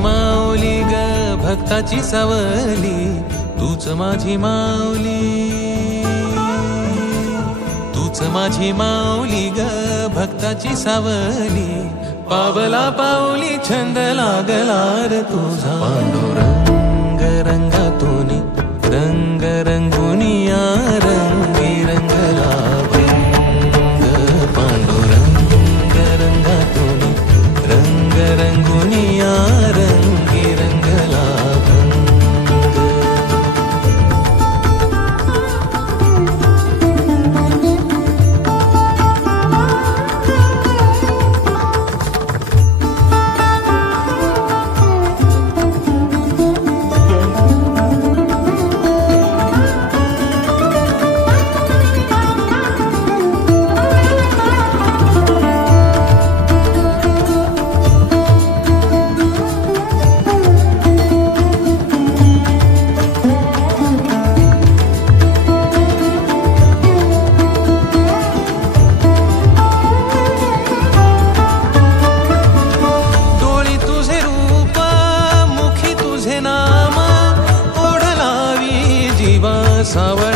माऊली ग भक्ताची सावली, तूच माझी माऊली, तूच माझी माऊली ग भक्ताची सावली. पावला पाऊली छंद लागला रे तुझा, पांडुरंग रंगातून रंग रंगुनिया रंगी रंगला भंग. पांडुरंग रंगातून रंग रंगुनिया रंगी रंगला भंग. सावली